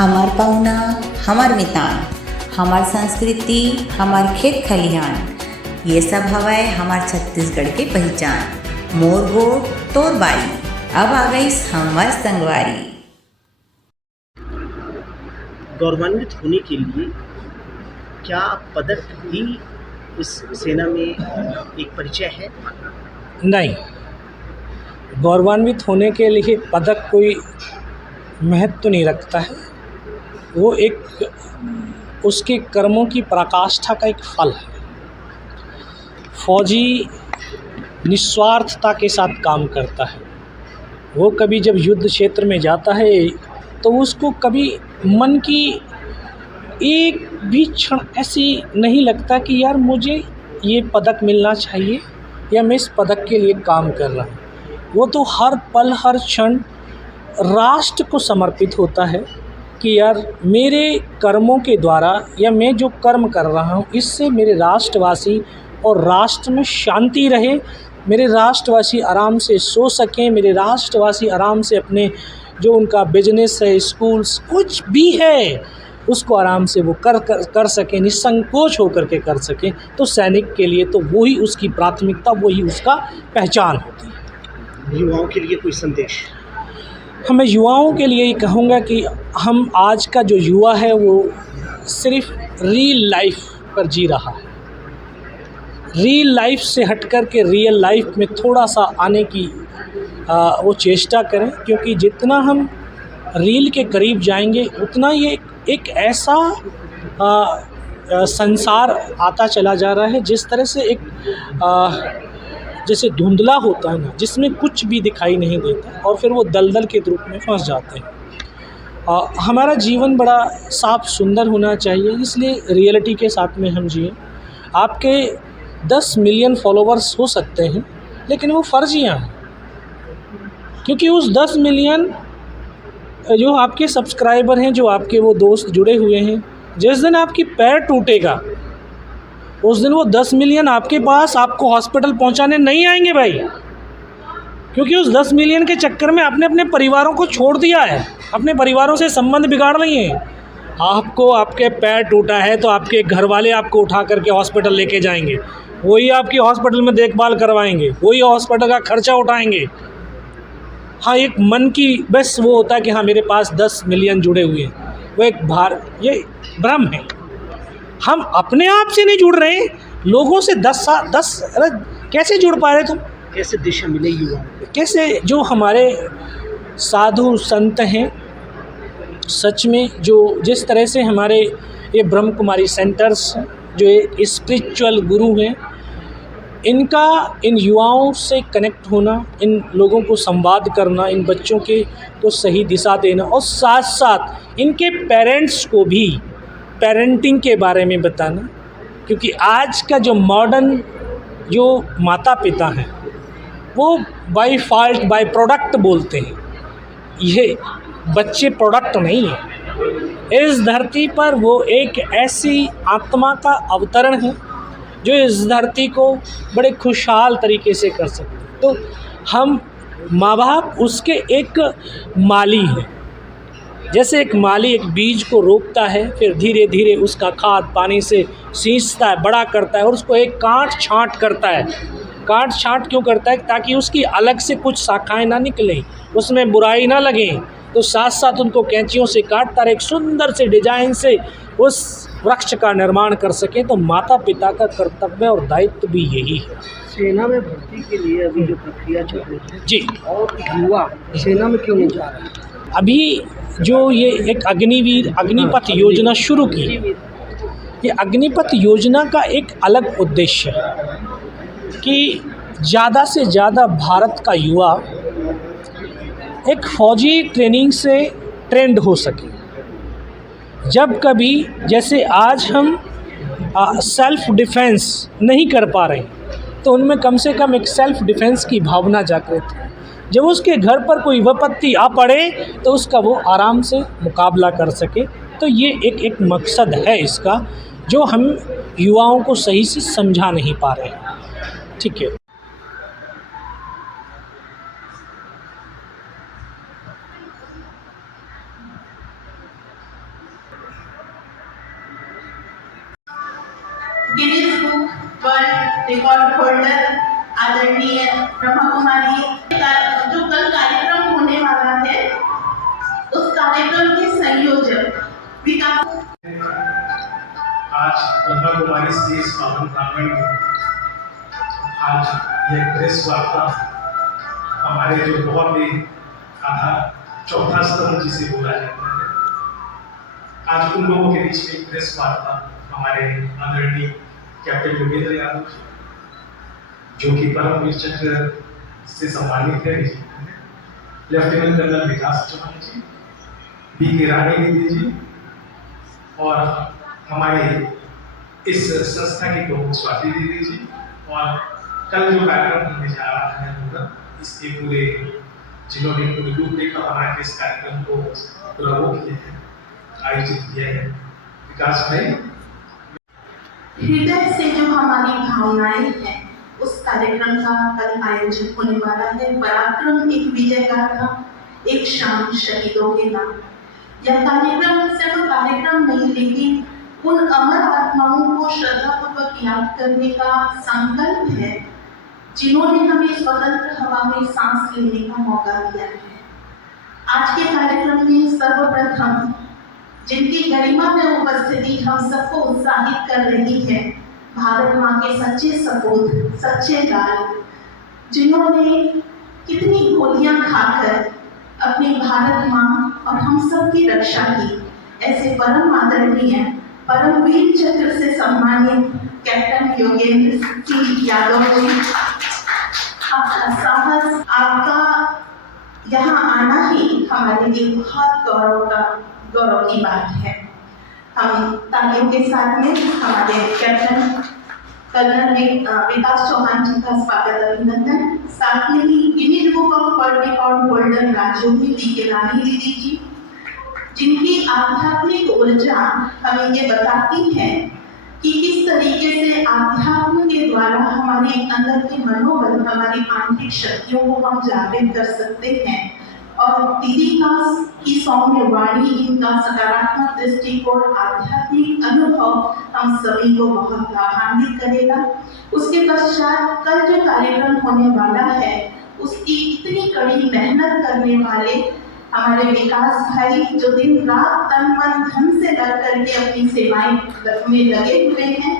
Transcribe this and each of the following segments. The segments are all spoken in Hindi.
हमार पहुना, हमार मितान, हमार संस्कृति, हमार खेत खलिहान, ये सब हवाए हमार छत्तीसगढ़ के पहचान। मोर गोट तोर बारी, अब आ गई हमार संगवारी। गौरवान्वित होने के लिए क्या पदक भी इस सेना में एक परिचय है? नहीं, गौरवान्वित होने के लिए पदक कोई महत्व नहीं रखता है। वो एक उसके कर्मों की पराकाष्ठा का एक फल है। फौजी निस्वार्थता के साथ काम करता है। वो कभी जब युद्ध क्षेत्र में जाता है तो उसको कभी मन की एक भी क्षण ऐसी नहीं लगता कि यार मुझे ये पदक मिलना चाहिए या मैं इस पदक के लिए काम कर रहा हूँ। वो तो हर पल हर क्षण राष्ट्र को समर्पित होता है कि यार मेरे कर्मों के द्वारा या मैं जो कर्म कर रहा हूँ इससे मेरे राष्ट्रवासी और राष्ट्र में शांति रहे, मेरे राष्ट्रवासी आराम से सो सकें, मेरे राष्ट्रवासी आराम से अपने जो उनका बिजनेस है, स्कूल्स कुछ भी है उसको आराम से वो कर सकें, निसंकोच होकर के कर सकें। तो सैनिक के लिए तो वही उसकी प्राथमिकता, वही उसका पहचान होती है। युवाओं के लिए कोई संदेश? मैं युवाओं के लिए ये कहूँगा कि हम आज का जो युवा है वो सिर्फ रियल लाइफ पर जी रहा है। रियल लाइफ से हट कर के रियल लाइफ में थोड़ा सा आने की वो चेष्टा करें, क्योंकि जितना हम रील के करीब जाएंगे उतना ये एक ऐसा संसार आता चला जा रहा है जिस तरह से एक जैसे धुंधला होता है ना, जिसमें कुछ भी दिखाई नहीं देता और फिर वो दलदल के रूप में फंस जाते हैं। हमारा जीवन बड़ा साफ सुंदर होना चाहिए, इसलिए रियलिटी के साथ में हम जिए। आपके 10 मिलियन फॉलोवर्स हो सकते हैं लेकिन वो फर्जियाँ हैं, क्योंकि उस 10 मिलियन जो आपके सब्सक्राइबर हैं, जो आपके वो दोस्त जुड़े हुए हैं, जिस दिन आपकी पैर टूटेगा उस दिन वो 10 मिलियन आपके पास आपको हॉस्पिटल पहुंचाने नहीं आएंगे भाई, क्योंकि उस 10 मिलियन के चक्कर में आपने अपने परिवारों को छोड़ दिया है, अपने परिवारों से संबंध बिगाड़ लिए हैं। आपको आपके पैर टूटा है तो आपके घर वाले आपको उठा करके हॉस्पिटल लेके जाएंगे, वही आपकी हॉस्पिटल में देखभाल करवाएंगे, वही हॉस्पिटल का खर्चा उठाएंगे। हाँ, एक मन की बस वो होता है कि हाँ मेरे पास 10 मिलियन जुड़े हुए हैं, वो एक ये भ्रम है। हम अपने आप से नहीं जुड़ रहे, लोगों से 10 अरे कैसे जुड़ पा रहे तुम? कैसे दिशा मिले युवाओं को? कैसे जो हमारे साधु संत हैं, सच में जो जिस तरह से हमारे ये ब्रह्म कुमारी सेंटर्स जो ये स्पिरिचुअल गुरु हैं, इनका इन युवाओं से कनेक्ट होना, इन लोगों को संवाद करना, इन बच्चों के को सही दिशा देना और साथ साथ इनके पेरेंट्स को भी पेरेंटिंग के बारे में बताना, क्योंकि आज का जो मॉडर्न जो माता पिता हैं वो बाय फॉल्ट बाय प्रोडक्ट बोलते हैं। ये बच्चे प्रोडक्ट नहीं है। इस धरती पर वो एक ऐसी आत्मा का अवतरण है जो इस धरती को बड़े खुशहाल तरीके से कर सकते हैं। तो हम माँ बाप उसके एक माली हैं। जैसे एक माली एक बीज को रोपता है, फिर धीरे धीरे उसका खाद पानी से सींचता है, बड़ा करता है और उसको एक काट छांट करता है। काट छांट क्यों करता है? ताकि उसकी अलग से कुछ शाखाएं ना निकलें, उसमें बुराई ना लगे, तो साथ साथ उनको कैंचियों से काटता रहे, एक सुंदर से डिजाइन से उस वृक्ष का निर्माण कर सके। तो माता पिता का कर्तव्य और दायित्व भी यही है। सेना में भर्ती के लिए अभी जो प्रक्रिया चल रही है जी, और युवा सेना में क्यों नहीं जा रहे हैं? अभी जो ये एक अग्निपथ योजना शुरू की, ये अग्निपथ योजना का एक अलग उद्देश्य है कि ज़्यादा से ज़्यादा भारत का युवा एक फ़ौजी ट्रेनिंग से ट्रेंड हो सके। जब कभी जैसे आज हम सेल्फ डिफेंस नहीं कर पा रहे, तो उनमें कम से कम एक सेल्फ डिफेंस की भावना जागृत है। जब उसके घर पर कोई विपत्ति आ पड़े तो उसका वो आराम से मुकाबला कर सके। तो ये एक मकसद है इसका, जो हम युवाओं को सही से समझा नहीं पा रहे हैं। ठीक है। Guinness book world record holder आदरणीय ब्रह्मा कुमारी जो कल कार्यक्रम होने वाला है उस कार्यक्रम के संयोजक विकास। आज ब्रह्मा कुमारी से इस पावन प्रांगण में आज यह प्रेस वार्ता हमारे जो बहुत ही चौथा स्तंभ जिसे बोला जाता है, आज उन लोगों के बीच में प्रेस वार्ता हमारे आदरणीय कैप्टन योगेंद्र यादव जो कि परमवीर चक्र से सम्मानित है, लेफ्टिनेंट कर्नल विकास चौहान जी, बी.के. रानी दीदी जी और हमारे इस संस्था की प्रमुख स्वाति दीदी जी, और कल जो कार्यक्रम होने जा रहा है पूरा इसके पूरे जिन्होंने पूरी रूपरेखा बना के इस कार्यक्रम को पूरा वो किया है, आयोजित किया है। विकास भाई, हृदय से जो हमारी भावनाएं हैं उस कार्यक्रम का कल आयोजन होने वाला है। पराक्रम एक विजय गाथा, एक शाम शहीदों के नाम। यह कार्यक्रम सिर्फ कार्यक्रम नहीं लेकिन उन अमर आत्माओं को श्रद्धापूर्वक याद करने का संकल्प है जिन्होंने हमें स्वतंत्र हवा में सांस लेने का मौका दिया है। आज के कार्यक्रम में सर्वप्रथम जिनकी गरिमा में उपस्थिति हम सबको उत्साहित कर रही है, भारत माँ के सच्चे सपूत, सच्चे लाल, जिन्होंने कितनी गोलियां खाकर अपनी भारत माँ और हम सब की रक्षा की, ऐसे परम आदरणीय परमवीर चक्र से सम्मानित कैप्टन योगेंद्र सिंह यादव जी, आपका साहस, आपका यहाँ आना ही हमारे लिए बहुत गौरव की बात है। हम तालियों के साथ में हमारे कैप्टन कर्नल विकास चौहान जी का स्वागत अभिनंदन, साथ में ही Guinness book of world record holder राजयोगी बी.के. रानी दीदी जी, जिनकी आध्यात्मिक ऊर्जा हमें ये बताती है कि किस तरीके से आध्यात्म के द्वारा हमारे अंदर के मनोबल, हमारी आंतरिक शक्तियों को हम जागृत कर सकते हैं। और दीदी की सौम्य वाणी, इनका सकारात्मक दृष्टिकोण, आध्यात्मिक अनुभव हम सभी को बहुत लाभान्वित करेगा। उसके पश्चात कल जो कार्यक्रम होने वाला है उसकी इतनी कड़ी मेहनत करने वाले हमारे विकास भाई, जो दिन रात तन मन धन से लग करके अपनी सेवाएं में लगे हुए हैं।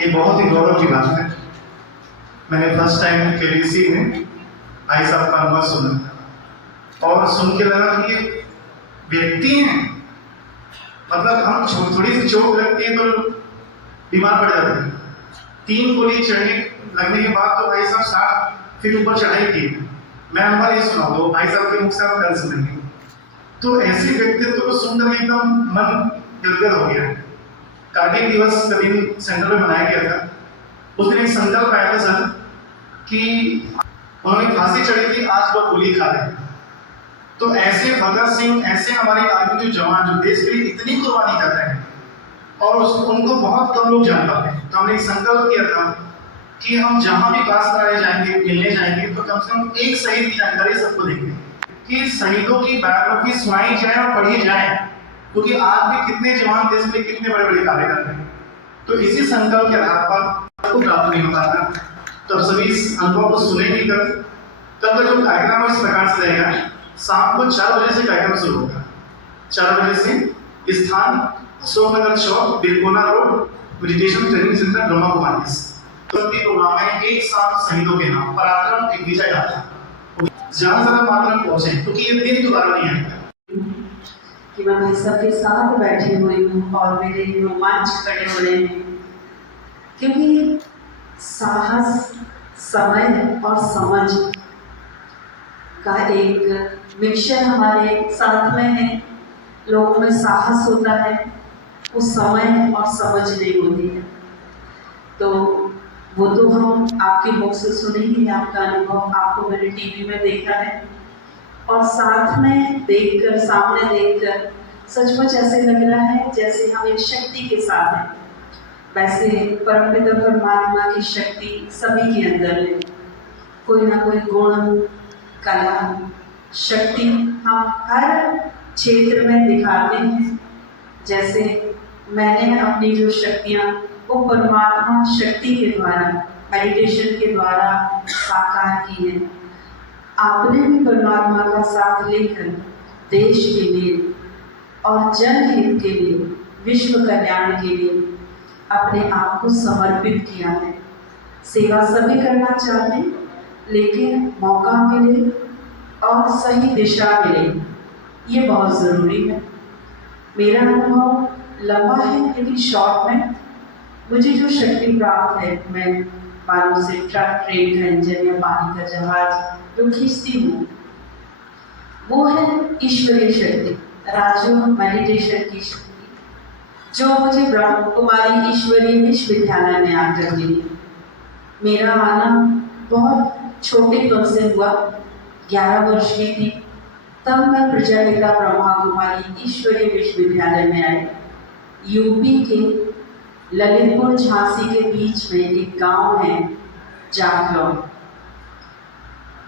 ये बहुत ही गौरव की बात है। मैंने फर्स्ट टाइम केबीसी में भाई साहब का अनुभव सुना और सुन के लगा कि ये व्यक्ति हैं, मतलब हम थोड़ी सी चोट लगती है तो बीमार पड़ जाते हैं। 3 गोली चढ़ने लगने के बाद तो भाई साहब 60 फीट ऊपर चढ़ाई की। मैं अनुभव ये सुना दो, भाई साहब के मुख से आप कल सुनेंगे। तो ऐसे व्यक्तित्व को सुनकर एकदम मन दिलगत हो गया। कार्गिल दिवस का दिन सेंटर में मनाया गया था। उस दिन एक संकल्प आया था सर कि उन्होंने फांसी चढ़ी थी, आज वो गोली खा रहे हैं। तो ऐसे भगत सिंह, ऐसे हमारे आर्मी के जवान जो देश के लिए इतनी कुर्बानी कर रहे हैं और उनको बहुत कम लोग जान पाते हैं। तो हमने एक संकल्प किया था कि हम जहाँ भी पास कराए जाएंगे, मिलने जाएंगे, तो कम से कम एक शहीद की जानकारी सबको देंगे कि शहीदों की बायोग्राफी सुनाई जाए और पढ़ी जाए, क्योंकि आज भी कितने जवान देश में कितने बड़े बड़े कार्य करते हैं। तो इसी संकल्प के आधार पर को प्राप्त नहीं हो पाता। तो आप सभी इस अनुभव को सुनेंगे कल का जो कार्यक्रम है इस प्रकार से रहेगा। शाम को 4 बजे से कार्यक्रम शुरू होगा। 4 बजे से स्थान अशोकनगर चौक, Birkona road, meditation training centre, Brahma Kumari. Programme है एक साथ शहीदों के नाम, पराक्रम एक विजय गाथा। ज्यादा मात्रा में पहुंचे क्योंकि ये दिन दोबारा नहीं आएगा। कि मैं भाई सबके साथ बैठी हुई हूँ और मेरे रोमांच खड़े हो रहे हैं, क्योंकि साहस, समय और समझ का एक मिक्सचर हमारे साथ में है। लोगों में साहस होता है, उस समय और समझ नहीं होती है। तो वो तो हम आपकी मुख से सुनेंगे, आपका अनुभव आपको मैंने टीवी में देखा है और साथ में देखकर, सामने देखकर सचमुच ऐसे लग रहा है जैसे हम एक शक्ति के साथ हैं। वैसे परमपिता परमात्मा की शक्ति सभी के अंदर है। कोई ना कोई गुण, कला, शक्ति हम हर क्षेत्र में दिखाते हैं। जैसे मैंने अपनी जो शक्तियाँ वो परमात्मा शक्ति के द्वारा, मेडिटेशन के द्वारा साकार की है। आपने भी परमात्मा का साथ लेकर देश के लिए और जनहित के लिए, विश्व कल्याण के लिए अपने आप को समर्पित किया है। सेवा सभी करना चाहते हैं, लेकिन मौका मिले और सही दिशा मिले, ये बहुत ज़रूरी है। मेरा अनुभव लंबा है, लेकिन शॉर्ट में मुझे जो शक्ति प्राप्त है, मैं मानो से ट्रक, ट्रेन का इंजन या पानी का जहाज जो खींचती हूँ, वो है ईश्वरीय शक्ति, राजो मेडिटेशन की शक्ति, जो मुझे ब्रह्म कुमारी ईश्वरीय विश्वविद्यालय में आकर मिली। मेरा आना बहुत छोटेपन से हुआ, 11 वर्ष की थी, तब मैं प्रजापिता ब्रह्मा कुमारी ईश्वरीय विश्वविद्यालय में आई। यूपी के ललितपुर झांसी के बीच में एक गांव है जाखलौन।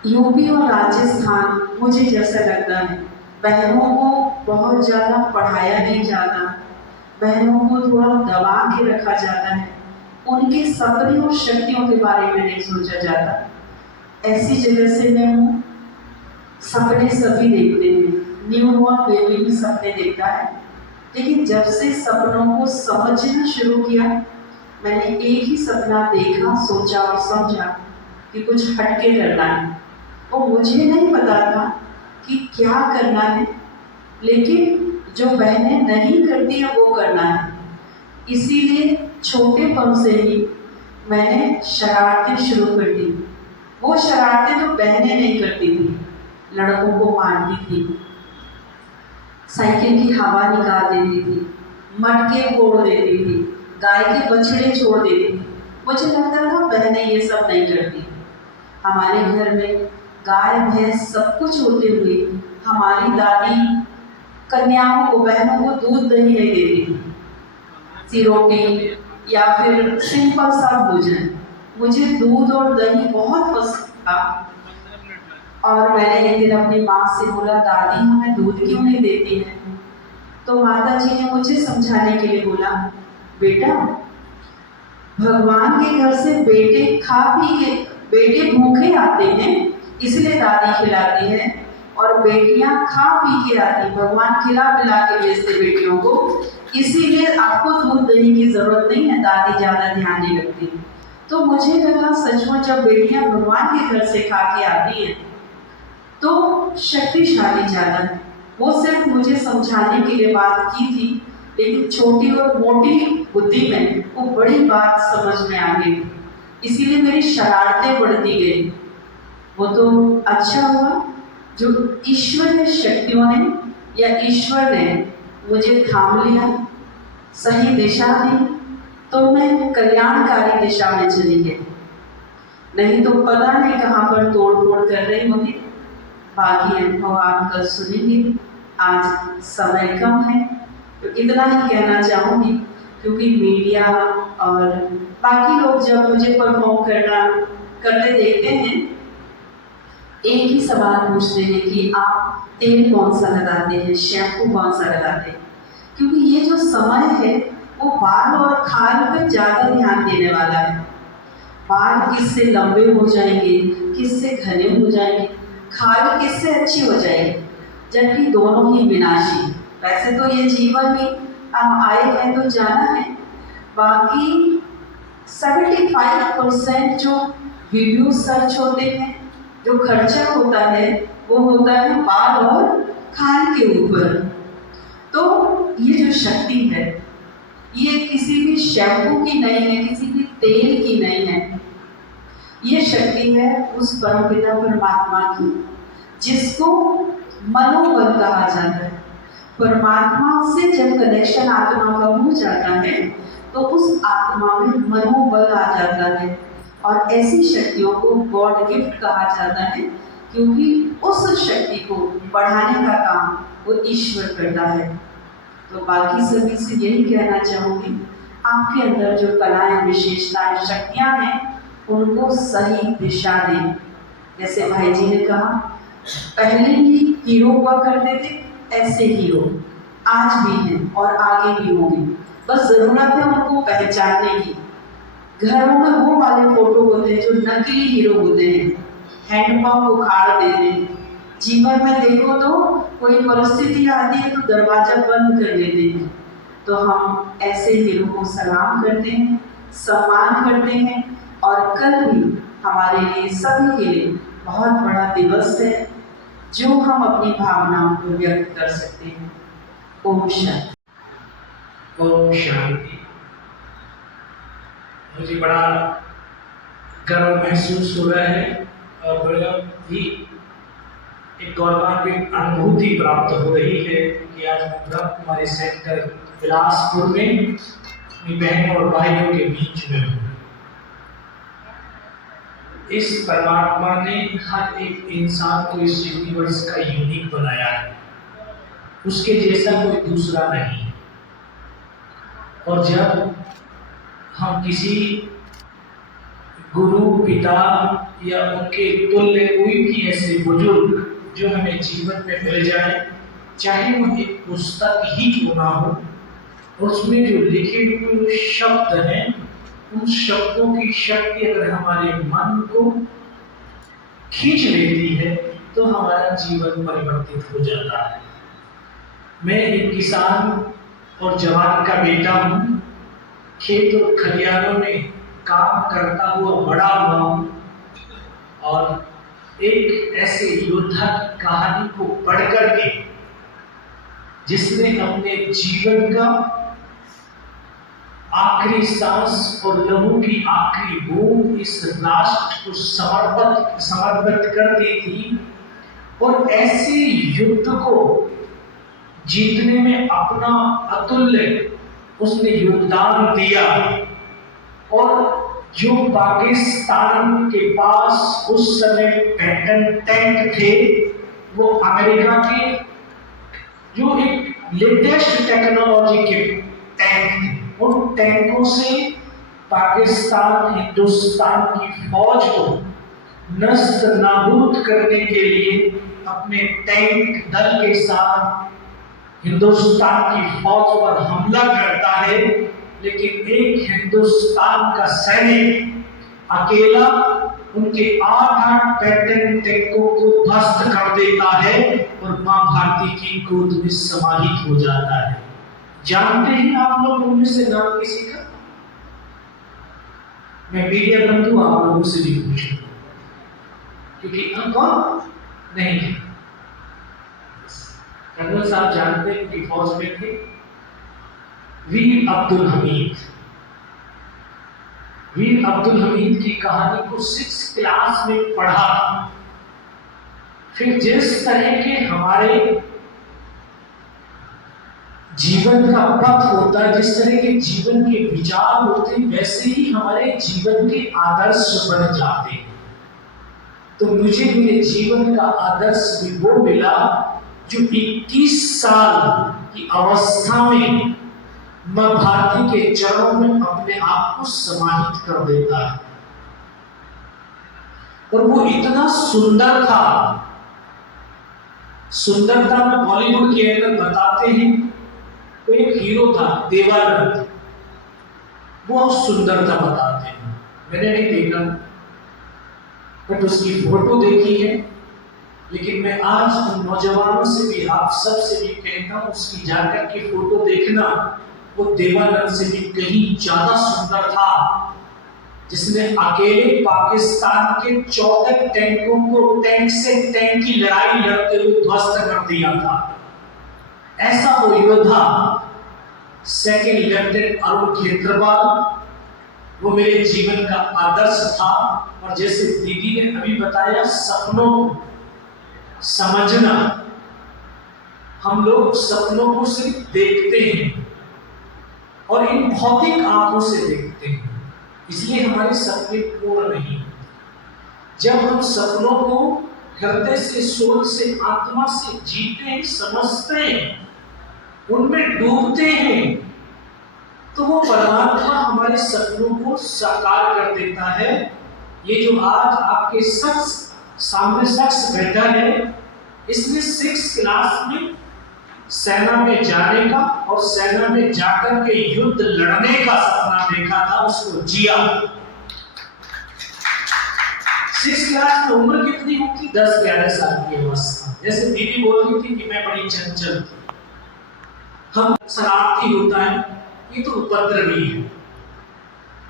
यूपी और राजस्थान मुझे जैसा लगता है, बहनों को बहुत ज़्यादा पढ़ाया नहीं जाता, बहनों को थोड़ा दबा के रखा जाता है, उनके सपने और शक्तियों के बारे में नहीं सोचा जाता। ऐसी जगह से मैं हूँ। सपने सभी देखते हैं, न्यू बॉर्न बेबी भी सपने देखता है, लेकिन जब से सपनों को समझना शुरू किया, मैंने एक ही सपना देखा, सोचा और समझा कि कुछ हटके करना है। वो मुझे नहीं पता था कि क्या करना है, लेकिन जो बहनें नहीं करती हैं वो करना है। इसीलिए छोटेपन से ही मैंने शरारतें शुरू कर दी। वो शरारतें तो बहनें नहीं करती थी, लड़कों को मारती थी, साइकिल की हवा निकाल देती थी, मटके फोड़ देती थी, गाय के बछड़े छोड़ देती थी। मुझे लगता था बहनें ये सब नहीं करती। हमारे घर में गाय भैंस सब कुछ होते हुए हमारी दादी कन्याओं को, बहनों को दूध दही नहीं देती थी, सिरोटी या फिर सिंपल सा भोजन। मुझे दूध और दही बहुत पसंद था और मैंने एक दिन अपनी माँ से बोला, दादी हमें दूध क्यों नहीं देती है? तो माता जी ने मुझे समझाने के लिए बोला, बेटा भगवान के घर से बेटे खा पी के, बेटे भूखे आते हैं इसलिए दादी खिलाती है, और बेटियां खा पी के आती, भगवान खिला पिला के भेजते बेटियों को, इसीलिए आपको दूध दही की जरूरत नहीं है, दादी ज़्यादा ध्यान नहीं रखती। तो मुझे लगा सचमुच जब बेटियां भगवान के घर से खा के आती हैं तो शक्तिशाली ज़्यादा है। वो सिर्फ मुझे समझाने के लिए बात की थी, लेकिन छोटी और मोटी बुद्धि में वो बड़ी बात समझ में आ गई, इसीलिए मेरी शरारतें बढ़ती गई। वो तो अच्छा हुआ जो ईश्वरीय शक्तियों ने या ईश्वर ने मुझे थाम लिया, सही दिशा दी, तो मैं कल्याणकारी दिशा में चली गई, नहीं तो पता नहीं कहाँ पर तोड़ फोड़ कर रही होती। बाकी अनुभव आप कल सुनेंगे। आज समय कम है तो इतना ही कहना चाहूँगी, क्योंकि मीडिया और बाकी लोग जब मुझे परफॉर्म करते देखते हैं, एक ही सवाल पूछते हैं कि आप तेल कौन सा लगाते हैं, शैम्पू कौन सा लगाते हैं, क्योंकि ये जो समय है वो बाल और खाल पे ज़्यादा ध्यान देने वाला है। बाल किससे लंबे हो जाएंगे, किससे घने हो जाएंगे, खाल किससे अच्छी हो जाएगी, जबकि दोनों ही विनाशी। वैसे तो ये जीवन ही हम आए हैं तो जाना है। बाकी 75% जो वीडियो सर्च होते हैं, जो खर्चा होता है, वो होता है बाल और खाल के ऊपर। तो ये जो शक्ति है, ये किसी भी शैम्पू की नहीं है, किसी भी तेल की नहीं है। ये शक्ति है उस परमपिता परमात्मा की, जिसको मनोबल कहा जाता है। परमात्मा से जब कनेक्शन आत्मा का हो जाता है तो उस आत्मा में मनोबल आ जाता है, और ऐसी शक्तियों को गॉड गिफ्ट कहा जाता है, क्योंकि उस शक्ति को बढ़ाने का काम वो ईश्वर करता है। तो बाकी सभी से यही कहना चाहूँगी, आपके अंदर जो कलाएं, विशेषताएं, शक्तियाँ हैं, उनको सही दिशा दें। जैसे भाई जी ने कहा, पहले भी हीरो हुआ करते थे, ऐसे हीरो आज भी हैं और आगे भी होंगे। बस ज़रूरत है उनको पहचानने की। घरों में वो वाले फोटो होते हैं जो नकली हीरो होते हैं, हैंडपंप उखाड़ देते हैं। जीवन में देखो तो कोई परिस्थिति आती है तो दरवाजा बंद कर देते हैं। तो हम ऐसे हीरो को सलाम करते हैं, सम्मान करते हैं, और कल भी हमारे लिए, सभी के लिए बहुत बड़ा दिवस है, जो हम अपनी भावनाओं को व्यक्त कर सकते हैं। ओम शांति। ओम शांति। मुझे बड़ा गर्व महसूस हो रहा है और बड़ा ही एक गौरवान्वित अनुभूति प्राप्त हो रही है कि आज मैं ब्रह्म कुमारी सेंटर बिलासपुर में अपनी बहनों और भाइयों के बीच में हूँ। इस परमात्मा ने हर एक इंसान को इस यूनिवर्स का यूनिक बनाया है, उसके जैसा कोई दूसरा नहीं। और जब हम किसी गुरु, पिता या उनके तुल्य कोई भी ऐसे बुजुर्ग जो हमें जीवन में मिल जाए, चाहे वो एक पुस्तक ही क्यों ना हो, उसमें जो लिखे हुए शब्द हैं, उन शब्दों की शक्ति अगर हमारे मन को खींच लेती है तो हमारा जीवन परिवर्तित हो जाता है। मैं एक किसान और जवान का बेटा हूँ। खेत और खलिहानों में काम करता हुआ बड़ा हुआ हूँ, और एक ऐसे योद्धा की कहानी को पढ़ करके, जिसने अपने जीवन का आखिरी सांस और लहू की आखिरी बूंद इस राष्ट्र को समर्पित कर दी थी, और ऐसे युद्ध को जीतने में अपना अतुल्य उसने योगदान दिया। और जो पाकिस्तान के पास उस समय टैंक थे, वो अमेरिका के जो एक लेटेस्ट टेक्नोलॉजी के टैंक थे, उन टैंकों से पाकिस्तान, हिंदुस्तान की फौज को नष्ट नाबूद करने के लिए अपने टैंक दल के साथ हिंदुस्तान की फौज पर हमला करता है। लेकिन एक हिंदुस्तान का सैनिक अकेला उनके 8 पैटर्न टैंकों को ध्वस्त कर देता है और मां भारती की गोद में समाहित हो जाता है। जानते हैं आप लोग उनमें से नाम किसी का? मैं मीडिया बंधु आप लोगों से भी पूछूं, क्योंकि कौन नहीं है। कर्नल साहब जानते हैं कि फौज में थे, वीर अब्दुल हमीद। वीर अब्दुल हमीद की कहानी को 6th क्लास में पढ़ा। फिर जिस तरह के हमारे जीवन का पथ होता है, जिस तरह के जीवन के विचार होते हैं, वैसे ही हमारे जीवन के आदर्श बन जाते हैं। तो मुझे मेरे जीवन का आदर्श भी वो मिला जो 21 साल की अवस्था में मां भारती के चरणों में अपने आप को समाहित कर देता है। और वो इतना सुंदर था, सुंदरता में बॉलीवुड के अंदर बताते हैं, वो एक हीरो था देवानंद, वो सुंदरता बताते हैं। मैंने नहीं देखा, बट उसकी फोटो देखी है। लेकिन मैं आज उन नौजवानों से भी, आप सब से भी कहता हूँ, उसकी जाकर के फोटो देखना। वो देवानंद से भी कहीं ज्यादा सुंदर था, जिसने अकेले पाकिस्तान के 14 टैंकों को टैंक से टैंक की लड़ाई लड़ते हुए ध्वस्त कर दिया था। ऐसा वो योद्धा सेकंड लेफ्टिनेंट अरुण खेत्रपाल, वो मेरे जीवन का आदर्श था। और जैसे दीदी ने अभी बताया, सपनों को समझना, हम लोग सपनों को सिर्फ देखते हैं और इन भौतिक आंखों से देखते हैं, इसलिए हमारे सपने पूर्ण नहीं। जब हम सपनों को हृदय से, सोच से, आत्मा से जीते हैं, समझते हैं, उनमें डूबते हैं, तो वो परमात्मा हमारे सपनों को साकार कर देता है। ये जो आज आपके सामने शख्स बैठा है, इसने 6th क्लास में सेना में जाने का और सेना में जाकर के युद्ध लड़ने का सपना देखा था, उसको जिया। 6th क्लास में उम्र कितनी होती? 10-11 साल की अवस्था। जैसे दीदी बोल रही थी कि मैं बड़ी चंचल थी, हम शरारती होता है, ये तो उपद्रवी है,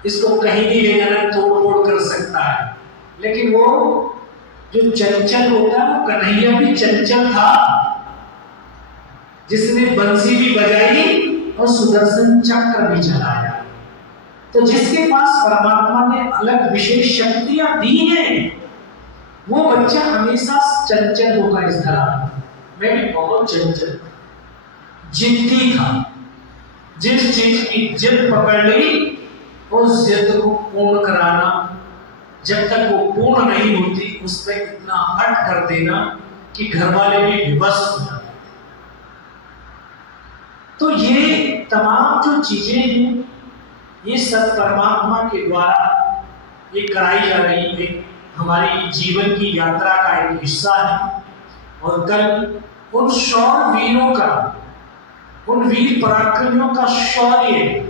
इसको कहीं भी ले जाना तोड़ फोड़ कर सकता है। लेकिन वो जो चंचल होता है, वो कन्हैया भी चंचल था, जिसने बंसी भी बजाई और सुदर्शन चक्र भी चलाया। तो जिसके पास परमात्मा ने अलग विशेष शक्तियां दी हैं, वो बच्चा हमेशा चंचल होगा इस धरा। मैं भी बहुत चंचल, जिद्दी था। जिस चीज की जिद पकड़ ली, उस जिद को पूर्ण कराना, जब तक वो पूर्ण नहीं होती उस पर इतना हट कर देना कि घर वाले भी विवश हो जाते। तो ये तमाम जो चीजें हैं, ये सब परमात्मा के द्वारा ये कराई जा रही है, हमारी जीवन की यात्रा का एक हिस्सा है। और कल उन शौर्य वीरों का, उन वीर पराक्रमियों का शौर्य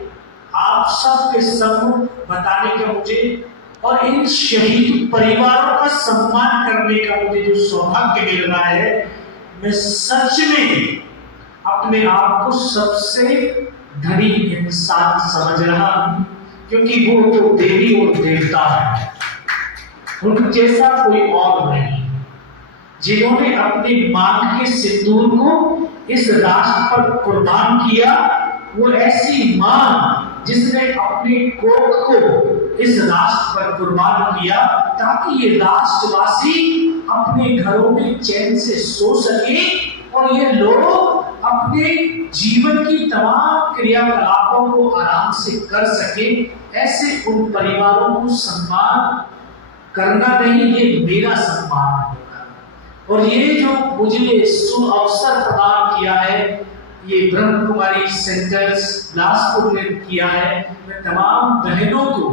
आप सबके सम्मुख बताने का मुझे, और इन शहीद परिवारों का सम्मान करने का मुझे जो सौभाग्य मिल रहा है, मैं सच में अपने आप को सबसे धनी इंसान समझ रहा हूं, क्योंकि वो तो देवी और देवता है, उनके जैसा कोई और नहीं, जिन्होंने अपने मांग के सिंदूर को इस राष्ट्र पर कुर्बान किया। वो ऐसी मां जिसने अपने कोख को इस राष्ट्र पर कुर्बान किया, ताकि ये राष्ट्रवासी अपने घरों में चैन से सो सके और ये लोग अपने जीवन की तमाम क्रियाकलापों को आराम से कर सके। ऐसे उन परिवारों को सम्मान करना नहीं, ये मेरा सम्मान होगा। और ये जो मुझे अवसर प्रदान किया है, ये ब्रह्म कुमारी सेंटर्स बिलासपुर ने किया है, मैं तमाम बहनों को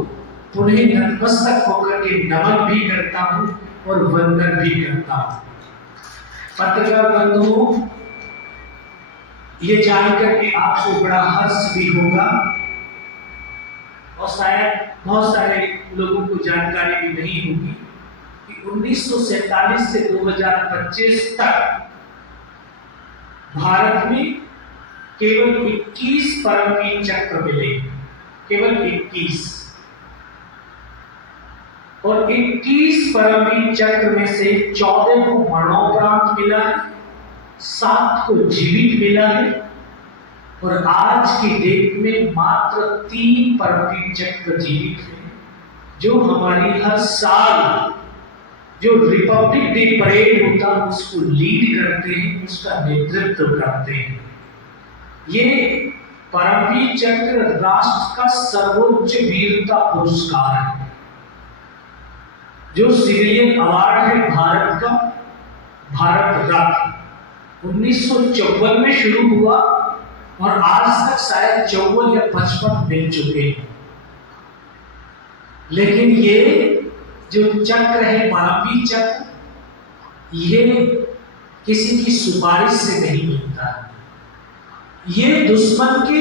पुनः नतमस्तक होकर के नमन भी करता हूँ और वंदन भी करता हूँ। पत्रकार बंधुओं, ये जानकर के आपको बड़ा हर्ष भी होगा और शायद बहुत सारे लोगों को जानकारी भी नहीं होगी कि 1947 से 2025 तक भारत में केवल 21 परमवीर चक्र मिले, केवल 21। और 21 परमवीर चक्र में से 14 को मरणोपरांत मिला है, 7 को जीवित मिला है, और आज की डेट में मात्र 3 परमवीर चक्र जीवित हैं, जो हमारी हर साल जो रिपब्लिक डे परेड होता है उसको लीड करते हैं, उसका नेतृत्व करते हैं। ये परमवीर चक्र राष्ट्र का सर्वोच्च वीरता पुरस्कार है, जो सिविलियन अवार्ड है भारत का, भारत रत्न 1954 में शुरू हुआ और आज तक शायद 54 या 55 मिल चुके हैं। लेकिन ये जो चक्र है, परमवीर चक्र, ये किसी की सुपारिश से नहीं मिलता है। ये दुश्मन के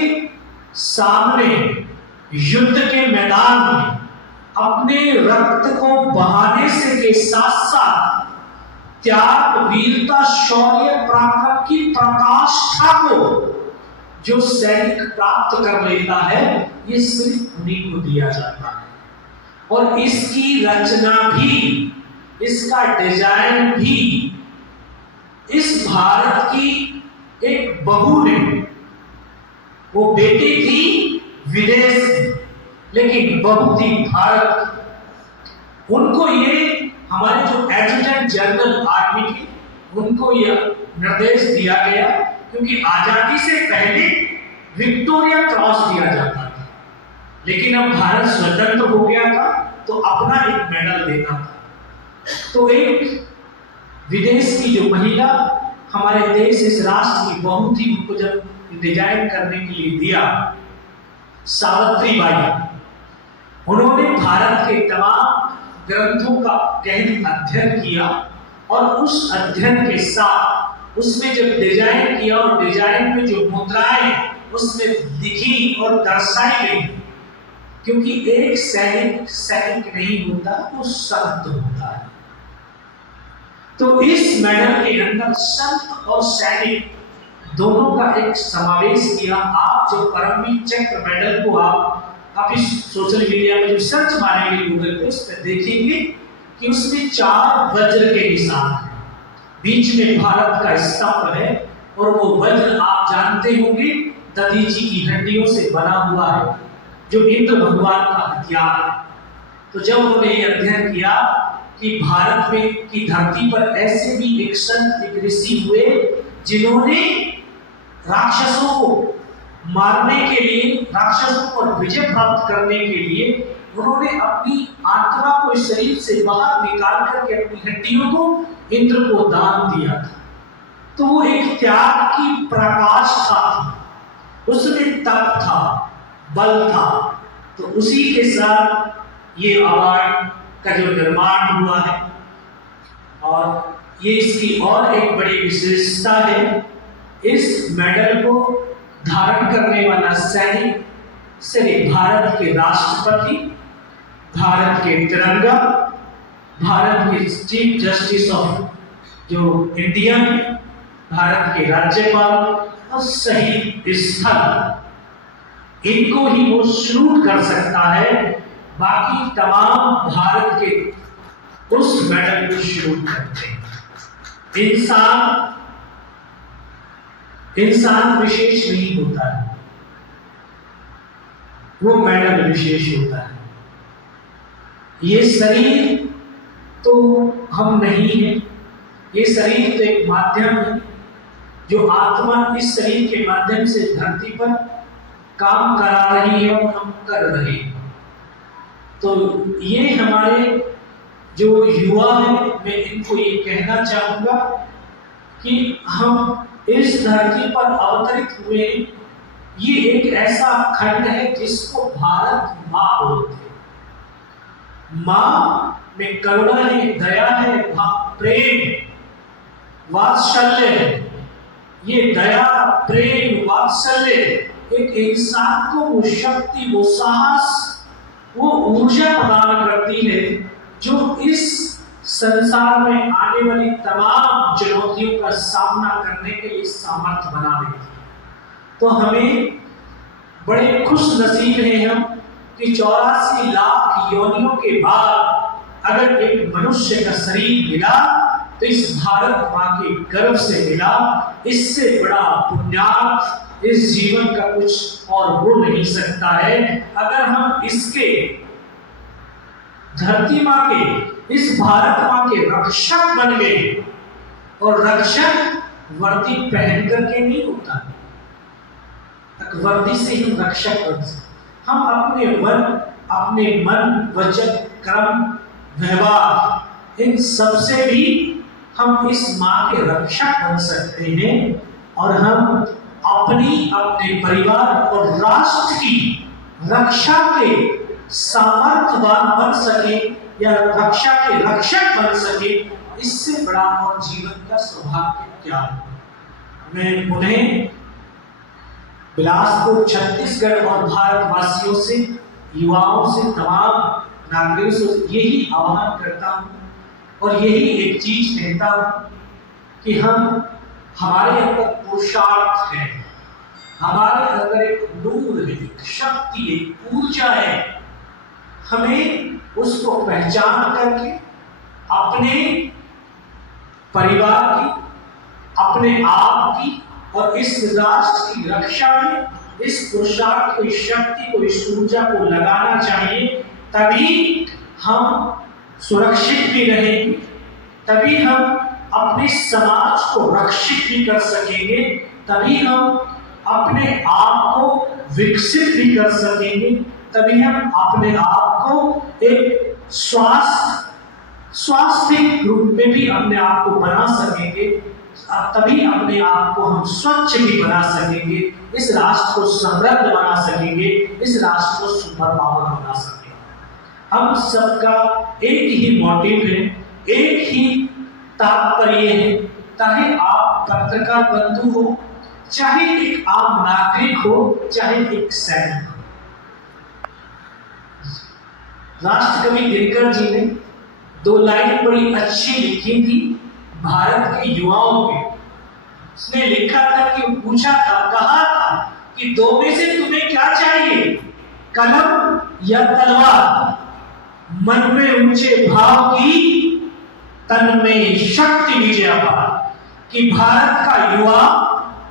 सामने युद्ध के मैदान में अपने अपने रक्त को बहाने से के साथ साथ त्याग, वीरता, शौर्य, पराक्रम की प्रकाष्ठा को जो सैनिक प्राप्त कर लेता है, ये सिर्फ उन्हीं को दिया जाता है। और इसकी रचना भी, इसका डिजाइन भी इस भारत की एक बहू ने, वो बेटी थी विदेश में लेकिन बहू थी भारत। उनको ये हमारे जो एडजुटेंट जनरल आर्मी थे, उनको यह निर्देश दिया गया, क्योंकि आजादी से पहले विक्टोरिया क्रॉस दिया जाता था, लेकिन अब भारत स्वतंत्र हो गया था तो अपना एक मेडल देना था। तो एक विदेश की जो महिला हमारे देश, इस राष्ट्र की बहू थी, उनको जब डिजाइन करने के लिए दिया, सावित्री बाई, उन्होंने भारत के तमाम ग्रंथों का गहन अध्ययन किया और उस अध्ययन के साथ उसमें जब डिजाइन किया और डिजाइन में जो मुद्राएं उसमें लिखी और दर्शाई गई, क्योंकि एक सैनिक नहीं होता, वो संत होता है। तो इस मेडल के अंदर संत और सैनिक दोनों का एक समावेश किया। आप जो परमवीर चक्र मेडल को आप इस सोशल मीडिया में जो सर्च मारेंगे गूगल पे, उस पर देखेंगे कि उसमें 4 वज्र के निशान हैं, बीच में भारत का स्तंभ है और वो वज्र आप जानते होंगे दधीची की हड्डियों से बना हुआ है, जो इंद्र भगवान का हथियार है। तो जब उन्होंने ये अध्ययन किया कि भारत में की धरती पर ऐसे भी एक संत, एक ऋषि हुए जिन्होंने राक्षसों को मारने के लिए, राक्षसों पर विजय प्राप्त करने के लिए उन्होंने अपनी आत्मा को इस शरीर से बाहर निकाल करके अपनी हड्डियों को इंद्र को दान दिया था। तो वो एक त्याग की प्रकाष्ठा थी, उसमें तप था, बल था। तो उसी के साथ ये अवार्ड का जो निर्माण हुआ है, और ये इसकी और एक बड़ी विशेषता है, इस मेडल को धारण करने वाला सैनिक सिर्फ भारत के राष्ट्रपति, भारत के तिरंगा, भारत के चीफ जस्टिस ऑफ जो इंडिया में, भारत के राज्यपाल और शहीद स्थल, इनको ही वो सल्यूट कर सकता है। बाकी तमाम भारत के उस मेडल को सल्यूट करते हैं। इंसान विशेष नहीं होता है, वो मेडल विशेष होता है। ये शरीर तो हम नहीं है, ये शरीर तो एक माध्यम है, जो आत्मा इस शरीर के माध्यम से धरती पर काम करा रही है और हम कर रहे हैं। तो ये हमारे जो युवा हैं, मैं इनको ये कहना चाहूँगा कि हम इस धरती पर अवतरित हुए, ये एक ऐसा खंड है जिसको भारत माँ बोलते हैं। माँ में करुणा है, दया है, प्रेम, वात्सल्य है। ये दया, प्रेम, वात्सल्य एक इंसान को वो शक्ति, वो साहस, वो ऊर्जा प्रदान करती है जो इस संसार में आने वाली तमाम चुनौतियों का सामना करने के लिए सामर्थ्य बना देती है। तो हमें बड़े खुश नसीब हैं हम कि 84 लाख योनियों के बाद अगर एक मनुष्य का शरीर मिला तो इस भारत माँ के गर्भ से मिला। इससे बड़ा पुण्यार्थ इस जीवन का कुछ और हो नहीं सकता है। अगर हम इसके धरती माँ के, इस भारत माँ के रक्षक बन गए, और रक्षक वर्दी पहन करके नहीं होता, वर्दी से ही रक्षक बन सकते। हम अपने मन, वचन, कर्म, व्यवहार, इन सब से भी हम इस माँ के रक्षक बन सकते हैं, और हम अपने परिवार और राष्ट्र की रक्षा के सामर्थ्यवान बन सके या रक्षा के रक्षक बन सके। इससे बड़ा और जीवन का सौभाग्य क्या है। मैं उन्हें बिलासपुर, छत्तीसगढ़ और भारतवासियों से, युवाओं से, तमाम नागरिकों से यही आह्वान करता हूँ और यही एक चीज कहता हूँ कि हमारे अंदर पुरुषार्थ है, हमारे अंदर एक नूर है, एक शक्ति, एक ऊर्जा है। हमें उसको पहचान करके अपने परिवार की, अपने आप की और इस राष्ट्र की रक्षा में इस पुरुषार्थ को, इस शक्ति को, इस ऊर्जा को लगाना चाहिए। तभी हम सुरक्षित भी रहेंगे, तभी हम अपने समाज को रक्षित भी कर सकेंगे, तभी हम अपने आप को विकसित भी कर सकेंगे, तभी हम अपने आप को एक स्वास्थ्य रूप में भी अपने आप को बना सकेंगे, तभी अपने आप को हम स्वच्छ भी बना सकेंगे, इस राष्ट्र को समृद्ध बना सकेंगे, इस राष्ट्र को सुपर पावर बना सकेंगे। हम सबका एक ही मोटिव है, एक ही तात्पर्य है, चाहे आप पत्रकार बंधु हो, चाहे एक आम नागरिक हो, चाहे एक सैनिक हो। राष्ट्रकवि दिनकर जी ने 2 लाइन बड़ी अच्छी लिखी थी भारत के युवाओं पे। उसने लिखा था कि पूछा था, कहा था कि 2 में से तुम्हें क्या चाहिए, कलम या तलवार? मन में ऊंचे भाव की, तन में शक्ति विजय अपार। कि भारत का युवा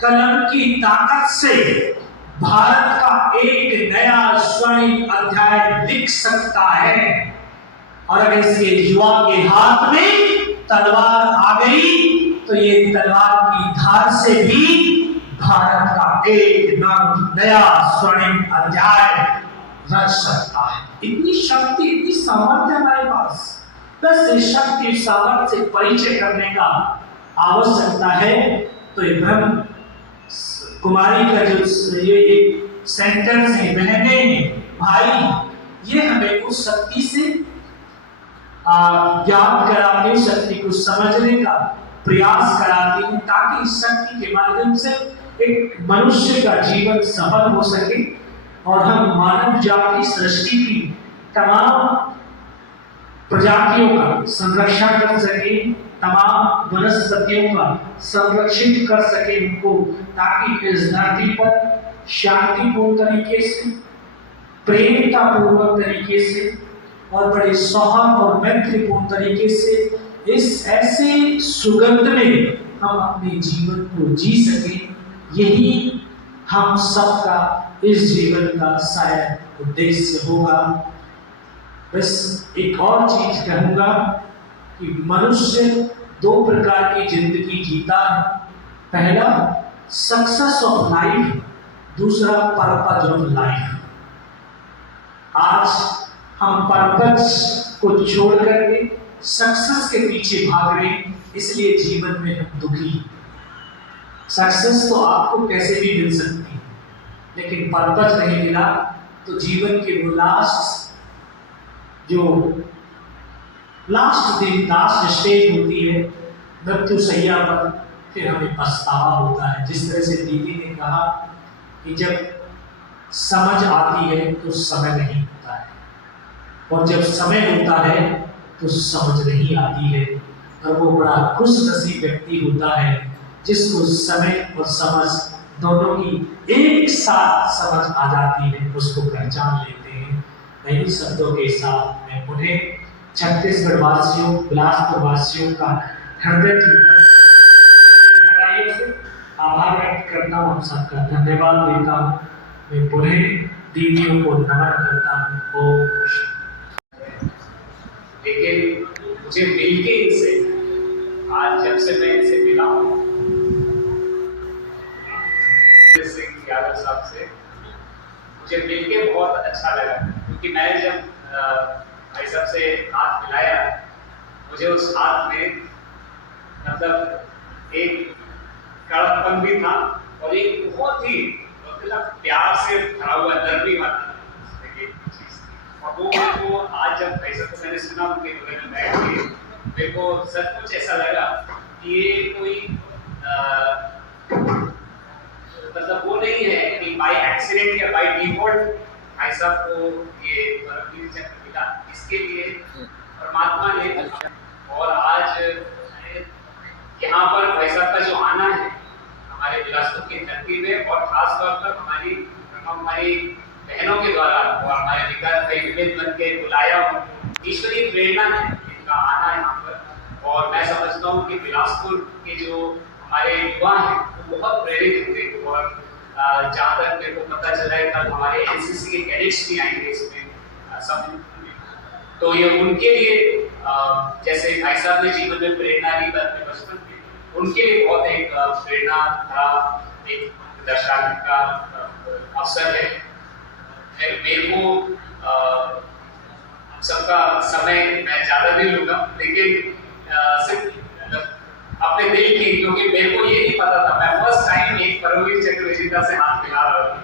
कलम की ताकत से भारत का एक नया स्वर्णिम अध्याय लिख सकता है। और अगर इसके युवा के हाथ में तलवार आ गई तो ये तलवार की धार से भी भारत का एक नया स्वर्णिम अध्याय रच सकता है। इतनी शक्ति, इतनी सामर्थ्य हमारे पास। बस इस शक्ति, सामर्थ्य से परिचय करने का आवश्यकता है। तो ये ब्रह्म कुमारी का जो ये सेंटर्स हैं, बहने हैं, भाई, ये हमें उस शक्ति से ज्ञान कराते, शक्ति को समझने का प्रयास कराती हैं, ताकि इस शक्ति के माध्यम से एक मनुष्य का जीवन सफल हो सके और हम मानव जाति, सृष्टि की तमाम प्रजातियों का संरक्षण कर सके, तमाम वनस्पतियों का संरक्षित कर सके उनको, ताकि इस धरती पर शांतिपूर्ण तरीके से, प्रेमतापूर्वक तरीके से और बड़े सौहार्द और मैत्रीपूर्ण तरीके से इस ऐसे सुगंध में हम अपने जीवन को जी सके। यही हम सबका इस जीवन का शायद उद्देश्य होगा। बस एक और चीज कहूंगा कि मनुष्य 2 प्रकार की जिंदगी जीता है। पहला सक्सेस ऑफ लाइफ, दूसरा पर्पज ऑफ लाइफ। आज हम पर्पज को छोड़ करके सक्सेस के पीछे भाग रहे, इसलिए जीवन में हम दुखी। सक्सेस तो आपको कैसे भी मिल सकती है, लेकिन पर्पज नहीं मिला तो जीवन के वो लास्ट दिन, लास्ट स्टेज होती है मृत्यु शैया पर, फिर हमें पछतावा होता है। जिस तरह से दीदी ने कहा कि जब समझ आती है तो समय नहीं होता है, और जब समय होता है तो समझ नहीं आती है। और वो बड़ा खुश नसीब व्यक्ति होता है जिसको समय और समझ दोनों की एक साथ समझ आ जाती है, उसको पहचान लेते हैं। इन्हीं शब्दों के साथ मैं उन्हें छत्तीसगढ़ वासियों, बिलासपुर वासियों का हृदय से आभार व्यक्त करता हूँ, हम सबका धन्यवाद देता हूँ। मैं पुनः दीदियों को नमन करता हूँ। लेकिन मुझे मिलके इनसे, आज जब से मैं इनसे मिला हूँ सिंह यादव साहब से, मुझे मिलके बहुत अच्छा लगा, क्योंकि मैं जब भाई साहब से हाथ मिलाया, मुझे उस हाथ में मतलब एक कड़कपन भी था और एक बहुत ही मतलब प्यार से भरा हुआ नरमी वाली चीज थी। और वो आज जब भाई साहब को मैंने सुना उनके बगल में बैठ के, मेरे को सचमुच ऐसा लगा कि ये कोई मतलब वो नहीं है कि बाय एक्सीडेंट या बाय डिफॉल्ट भाई साहब को ये परमवीर चक्र मिला। इसके लिए परमात्मा ने और आज यहाँ पर भाई साहब का जो आना है हमारे बिलासपुर की धरती में और खास तौर पर हमारी बहनों के द्वारा और हमारे विकास भाई विवेक बन के बुलाया ईश्वरीय प्रेरणा है इनका आना यहाँ पर। और मैं समझता हूँ कि बिलासपुर के जो हमारे युवा हैं वो बहुत प्रेरित हुए और जहाँ तक मेरे को पता चला है कल हमारे एनसीसी के कैडेट्स भी आएंगे इसमें सब, तो ये उनके लिए जैसे भाई साहब ने जीवन में प्रेरणा ली अपने बचपन में, उनके लिए बहुत एक प्रेरणा भरा एक दर्शाने का अवसर है। मेरे को सबका समय मैं ज़्यादा नहीं लूँगा, लेकिन सिर्फ अपने दिल की, क्योंकि मेरे को ये नहीं पता था, मैं फर्स्ट टाइम एक परमवीर चक्र विजेता से हाथ मिला रहा हूँ